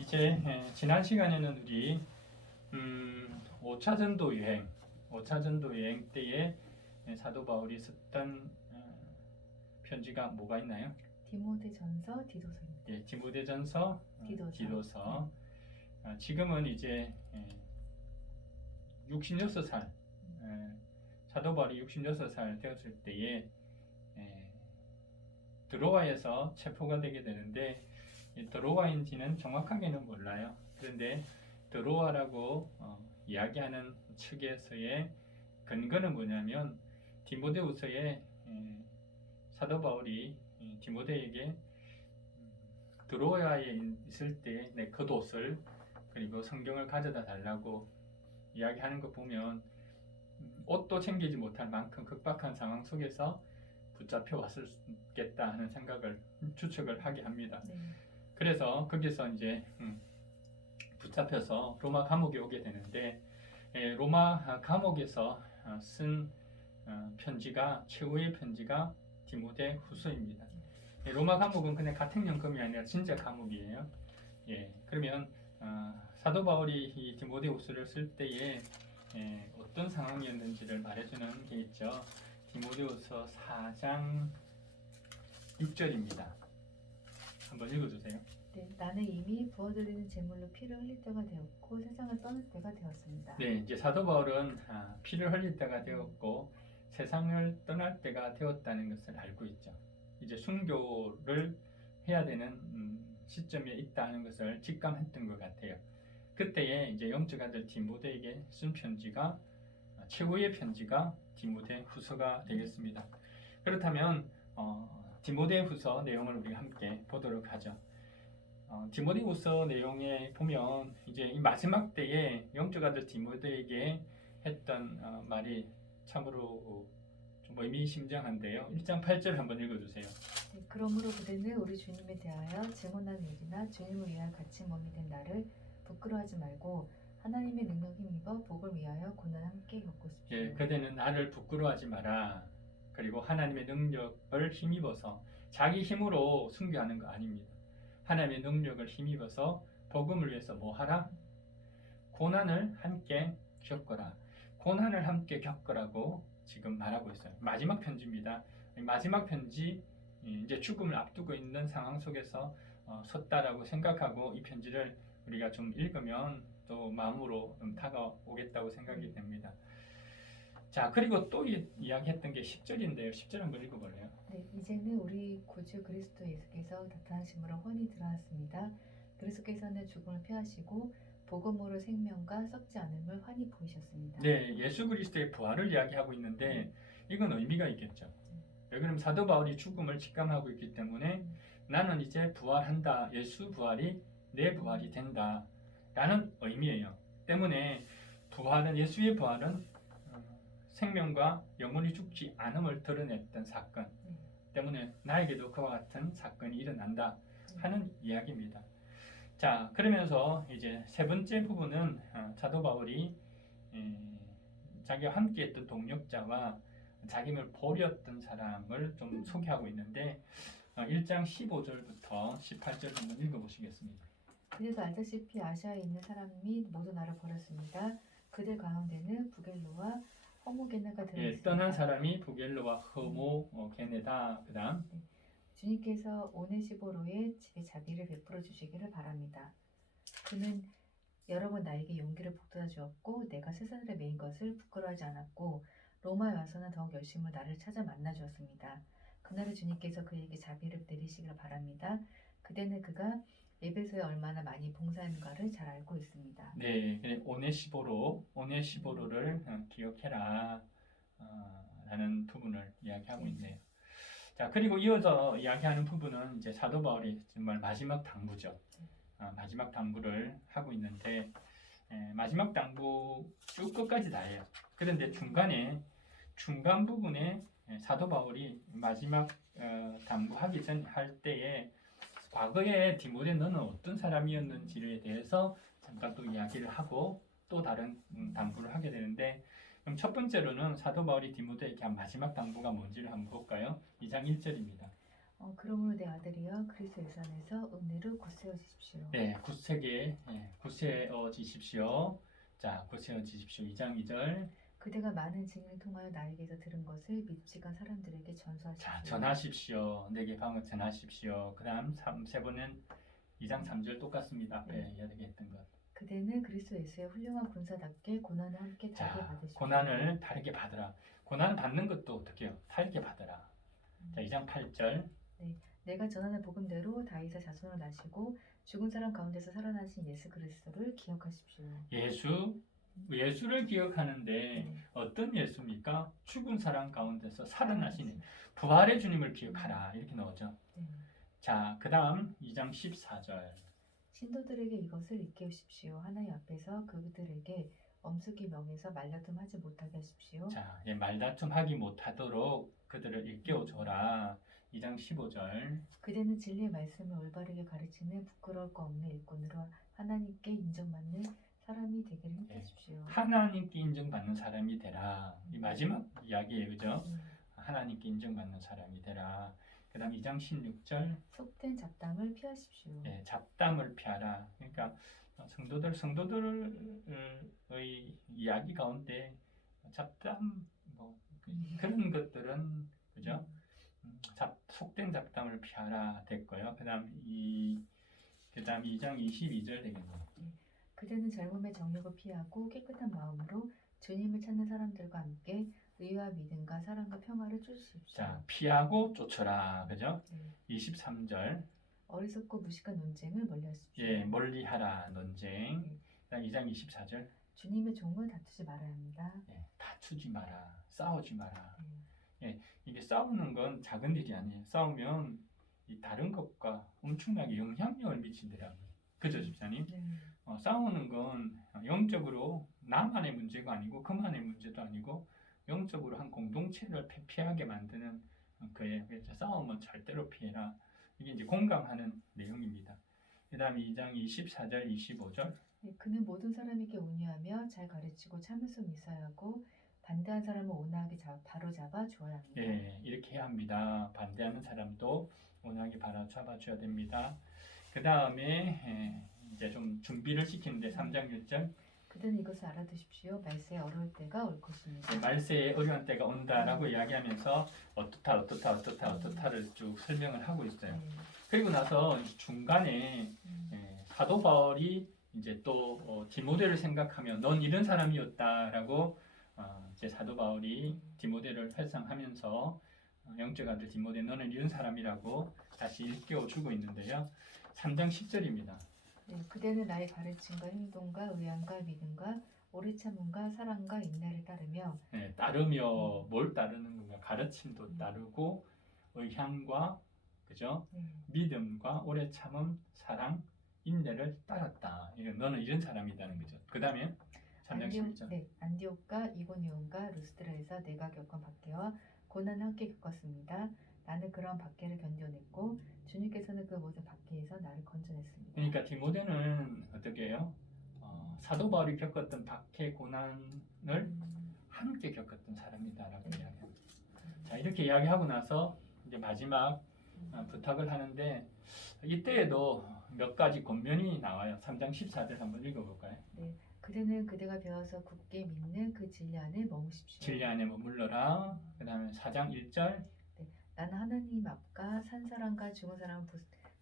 이제 지난 시간에는 우리 5차 전도 여행, 5차 전도 여행 때에 사도 바울이 썼던 편지가 뭐가 있나요? 디모데전서, 디도서입니다. 예, 디모데전서, 디도서. 지금은 이제 66살, 사도 바울이 66살 되었을 때에 드로아에서 체포가 되게 되는데 드로아인지는 정확하게는 몰라요. 그런데 드로아라고 이야기하는 측에서의 근거는 뭐냐면 디모데후서에 사도 바울이 디모데에게 드로아에 있을 때 내 겉옷을 그리고 성경을 가져다 달라고 이야기하는 거 보면 옷도 챙기지 못할 만큼 급박한 상황 속에서 붙잡혀 왔을겠다 하는 생각을 추측을 하게 합니다. 네. 그래서 거기서 이제 붙잡혀서 로마 감옥에 오게 되는데 로마 감옥에서 쓴 편지가 최후의 편지가 디모데 후서입니다. 로마 감옥은 그냥 가택연금이 아니라 진짜 감옥이에요. 예, 그러면 사도 바울이 이 디모데 후서를 쓸 때에 어떤 상황이었는지를 말해주는 게 있죠. 디모데후서 4장 6절입니다. 한번 읽어주세요. 네, 나는 이미 부어드리는 제물로 피를 흘릴 때가 되었고 세상을 떠날 때가 되었습니다. 네, 이제 사도 바울은 피를 흘릴 때가 되었고 세상을 떠날 때가 되었다는 것을 알고 있죠. 이제 순교를 해야 되는 시점에 있다는 것을 직감했던 것 같아요. 그때에 이제 영적 아들 디모데에게 쓴 편지가 최후의 편지가 디모데 후서가 되겠습니다. 그렇다면 디모데 후서 내용을 우리가 함께 보도록 하죠. 디모데 후서 내용에 보면 이제 이 마지막 때에 영적 아들 디모데에게 했던 말이 참으로 좀 의미심장한데요. 1장 8절 한번 읽어주세요. 네, 그러므로 그대는 우리 주님에 대하여 증언하는 일이나 주님을 위하여 갇힌 몸이 된 나를 부끄러워하지 말고 하나님의 능력 힘입어 복을 위하여 고난 함께 겪고 싶습니다. 예, 그대는 나를 부끄러워하지 마라. 그리고 하나님의 능력을 힘입어서 자기 힘으로 순교하는 거 아닙니다. 하나님의 능력을 힘입어서 복음을 위해서 뭐 하라? 고난을 함께 겪어라. 고난을 함께 겪으라고 지금 말하고 있어요. 마지막 편지입니다. 마지막 편지, 이제 죽음을 앞두고 있는 상황 속에서 섰다라고 생각하고 이 편지를 우리가 좀 읽으면 또 마음으로 좀 다가오겠다고 생각이 됩니다. 자, 그리고 또 이야기했던 게 10절인데요. 10절 한번 읽어볼래요? 네, 이제는 우리 구주 그리스도 예수께서 나타나심으로 훤히 드러났습니다. 그리스도께서는 죽음을 피하시고 복음으로 생명과 썩지 않음을 환히 보이셨습니다. 네, 예수 그리스도의 부활을 이야기하고 있는데 이건 의미가 있겠죠. 왜 그러면 사도 바울이 죽음을 직감하고 있기 때문에 나는 이제 부활한다. 예수 부활이 내 부활이 된다. 라는 의미예요. 때문에 부활은 예수의 부활은 생명과 영혼이 죽지 않음을 드러냈던 사건 때문에 나에게도 그와 같은 사건이 일어난다 하는 이야기입니다. 자, 그러면서 이제 세 번째 부분은 사도 바울이 자기와 함께했던 동력자와 자기를 버렸던 사람을 좀 소개하고 있는데 1장 15절부터 18절 한번 읽어보시겠습니다. 그대도 알다시피 아시아에 있는 사람이 모두 나를 버렸습니다. 그들 가운데는 부겔로와 허모게네가 들어있습니다. 떠난 사람이 부겔로와 허모게네다. 그 다음 주님께서 오네시보로의 집에 자비를 베풀어 주시기를 바랍니다. 그는 여러 번 나에게 용기를 북돋아 주었고 내가 세상에 매인 것을 부끄러워하지 않았고 로마에 와서는 더욱 열심으로 나를 찾아 만나 주었습니다. 그날에 주님께서 그에게 자비를 내리시기를 바랍니다. 그대는 그가 에베소에 얼마나 많이 봉사했는가를 잘 알고 있습니다. 네, 오네시보로를 기억해라 라는 부분을 이야기하고 있네요. 자, 그리고 이어서 이야기하는 부분은 이제 사도 바울이 정말 마지막 당부죠. 마지막 당부를 하고 있는데 마지막 당부 쭉 끝까지 다예요. 그런데 중간 부분에 사도 바울이 마지막 당부하기 전 할 때에 과거에 디모데 너는 어떤 사람이었는지에 대해서 잠깐 또 이야기를 하고 또 다른 당부를 하게 되는데 그럼 첫 번째로는 사도 바울이 디모데에게 한 마지막 당부가 뭔지를 한번 볼까요? 2장 1절입니다. 그러므로 내 아들이여 그리스도 예수 안에서 은혜로 굳세어지십시오. 네, 굳세어지십시오. 자, 굳세어지십시오. 2장 2절. 그대가 많은 증인을 통하여 나에게서 들은 것을 믿지간 사람들에게 전수하십시오. 자, 전하십시오. 내게 방을 전하십시오. 그 다음 세 번은 2장 3절 똑같습니다. 앞에 네. 이야기했던 것. 그대는 그리스도 예수의 훌륭한 군사답게 고난을 함께 달게 자, 받으십시오. 고난을 다르게 받으라. 고난 받는 것도 어떻게 해요? 다르게 받으라. 자, 2장 8절. 내가 전하는 복음대로 다윗의 자손을 나시고 죽은 사람 가운데서 살아나신 예수 그리스도를 기억하십시오. 예수를 기억하는데 네. 어떤 예수입니까? 죽은 사람 가운데서 살아나신 부활의 주님을 기억하라. 이렇게 나오죠. 네. 자, 그 다음 2장 14절. 신도들에게 이것을 일깨우십시오. 하나님 앞에서 그들에게 엄숙히 명해서 말다툼 하지 못하게 하십시오. 자, 말다툼 하기 못하도록 그들을 일깨워줘라. 2장 15절. 그대는 진리의 말씀을 올바르게 가르치는 부끄러울 거 없는 일꾼으로 하나님께 인정받는 사람이 되기를 힘쓰십시오. 하나님께 인정받는 사람이 되라. 이 마지막 이야기예요. 그죠? 하나님께 인정받는 사람이 되라. 그 다음 2장 16절. 속된 잡담을 피하십시오. 네, 잡담을 피하라. 그러니까 성도들의 이야기 가운데 잡담 그런 것들은 그죠? 속된 잡담을 피하라 됐고요. 그다음 2장 22절 되겠네요. 그대는 젊음의 정욕을 피하고 깨끗한 마음으로 주님을 찾는 사람들과 함께 의와 믿음과 사랑과 평화를 쫓으십시오. 자, 피하고 쫓아라. 그죠? 네. 23절. 어리석고 무식한 논쟁을 멀리하십시오. 예, 멀리하라 논쟁. 네. 그다음 2장 24절. 주님의 종을 다투지 말아야 합니다. 예, 다투지 마라. 싸우지 마라. 네. 이게 싸우는 건 작은 일이 아니에요. 싸우면 이 다른 것과 엄청나게 영향력을 미친더라고요. 그죠, 집사님? 네. 싸우는 건 영적으로 나만의 문제가 아니고 그만의 문제도 아니고 영적으로 한 공동체를 패피하게 만드는 거예요. 그래서 싸움은 절대로 피해라. 이게 이제 공감하는 내용입니다. 그 다음에 2장 24절, 25절. 네, 그는 모든 사람에게 온유하며 잘 가르치고 참을성 있어야 하고 반대한 사람을 온화하게 바로잡아 주어야 합니다. 예, 이렇게 해야 합니다. 반대하는 사람도 온화하게 바로잡아줘야 됩니다. 그 다음에 이제 좀 준비를 시키는데 3장 1절. 그대는 이것을 알아두십시오. 말세에 어려울 때가 올 것입니다. 말세에 어려운 때가 온다라고 이야기하면서 어떻다를 쭉 설명을 하고 있어요. 네. 그리고 나서 중간에 사도 바울이 이제 또 디모데를 생각하며 넌 이런 사람이었다라고 이제 사도 바울이 디모데를 회상하면서 영적 아들 디모데 너는 이런 사람이라고 다시 일깨워 주고 있는데요. 3장 10절입니다. 네, 그대는 나의 가르침과 행동과 의향과 믿음과 오래 참음과 사랑과 인내를 따르며 따르며 뭘 따르는 건가? 가르침도 따르고 의향과 그죠? 믿음과 오래 참음, 사랑, 인내를 따랐다. 너는 이런 사람이라는 거죠. 그 다음에 3장 11절. 안디옥과 이고니온과 루스드라에서 내가 겪은 박해와 고난을 함께 겪었습니다. 나는 그런 박해를 견뎌냈고 주님께서는 그 모든 박해에서 나를 건져냈습니다. 그러니까 디모데는 어떻게 해요? 사도 바울이 겪었던 박해 고난을 함께 겪었던 사람이다라고 이야기합니다. 자, 이렇게 이야기하고 나서 이제 마지막 부탁을 하는데 이때에도 몇 가지 권면이 나와요. 3장 14절 한번 읽어볼까요? 네, 그대는 그대가 배워서 굳게 믿는 그 진리 안에 머무십시오. 진리 안에 머물러라. 그 다음에 4장 1절. 나는 하나님 앞과 산 사람과 죽은 사람을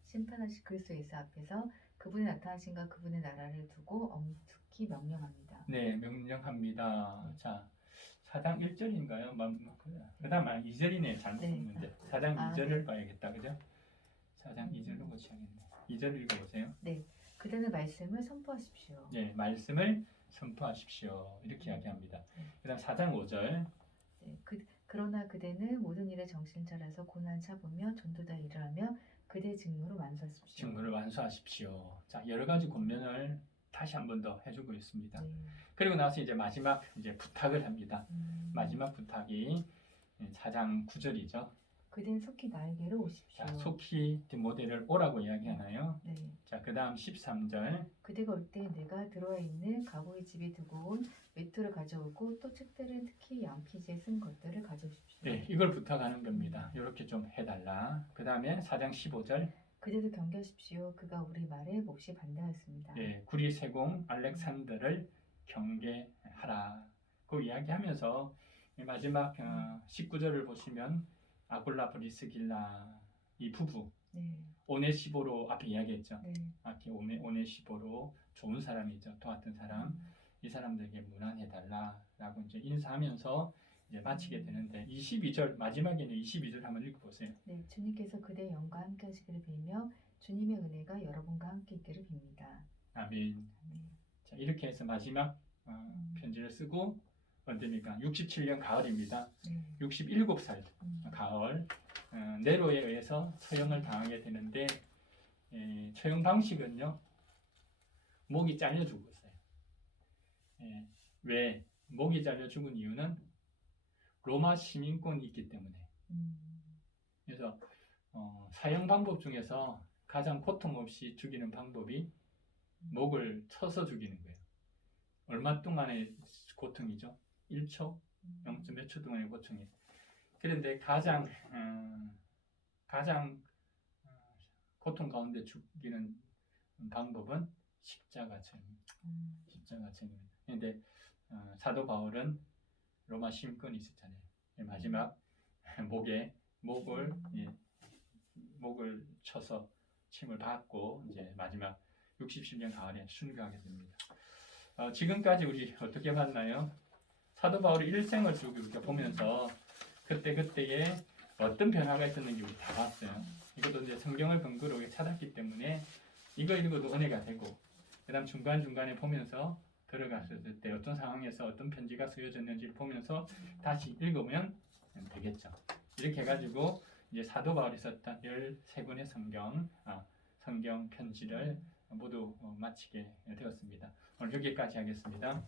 심판하실 그리스도 예수 앞에서 그분이 나타나신가 그분의 나라를 두고 엄숙히 명령합니다. 네, 명령합니다. 자, 4장 1절인가요? 그 다음 2절이네. 잘못 썼는데 4장 2절을 봐야겠다. 그죠? 4장 2절로 고쳐야겠네. 2절 읽어보세요. 네, 그대는 말씀을 선포하십시오. 네, 말씀을 선포하십시오. 이렇게 이야기합니다. 그 다음 4장 5절. 네, 그러나 그대는 모든 일에 정신 차려서 고난 참으며 전도다 일을 하며 그대의 직무를 완수하십시오. 직무를 완수하십시오. 자, 여러 가지 권면을 다시 한 번 더 해주고 있습니다. 네. 그리고 나서 이제 마지막 부탁을 합니다. 마지막 부탁이 4장 9절이죠. 그대는 속히 나에게로 오십시오. 자, 속히 디모데를 오라고 이야기하나요? 네. 자, 그 다음 13절. 그대가 올 때 내가 들어와 있는 가구의 집에 두고 온 외투를 가져오고 또 책들은 특히 양피지에 쓴 것들을 가져오십시오. 네, 이걸 부탁하는 겁니다. 이렇게 좀 해달라. 그 다음에 4장 15절. 그대도 경계하십시오. 그가 우리 말에 몹시 반대하였습니다. 네, 구리 세공 알렉산더를 경계하라. 그 이야기하면서 마지막 19절을 보시면 아굴라 브리스길라 이 부부 네. 오네시보로 앞에 이야기했죠. 네. 앞에 오네시보로 좋은 사람이죠. 도왔던 사람. 이 사람들에게 문안해달라라고 이제 인사하면서 이제 마치게 되는데 22절 마지막에는 22절 한번 읽어보세요. 네, 주님께서 그대의 영과 함께 하시기를 빌며 주님의 은혜가 여러분과 함께 있기를 빕니다. 아멘. 네. 자, 이렇게 해서 마지막 편지를 쓰고 언제입니까? 67년 가을입니다. 네. 67살 음. 가을 네로에 의해서 처형을 당하게 되는데 처형 방식은요 목이 잘려 죽었어요. 왜 목이 잘려 죽은 이유는 로마 시민권이 있기 때문에. 그래서 사형 방법 중에서 가장 고통 없이 죽이는 방법이 목을 쳐서 죽이는 거예요. 얼마 동안의 고통이죠? 1초? 0. 몇 초 동안의 고통이에요. 그런데 가장 고통 가운데 죽이는 방법은 십자가처입니다. 십자가처입니다. 그런데 사도 바울은 로마 시민권이 있었잖아요. 마지막 목을 쳐서 침을 받고 이제 마지막 67년 가을에 순교하게 됩니다. 지금까지 우리 어떻게 봤나요? 사도 바울의 일생을 쭉 이렇게 보면서 그때그때에 어떤 변화가 있었는지 우리 다 봤어요. 이것도 이제 성경을 근거로 찾았기 때문에 이거 읽어도 은혜가 되고, 그 다음 중간중간에 보면서 들어갔을 때 어떤 상황에서 어떤 편지가 쓰여졌는지 보면서 다시 읽으면 되겠죠. 이렇게 해가지고 이제 사도 바울이 썼던 13권의 성경 편지를 모두 마치게 되었습니다. 오늘 여기까지 하겠습니다.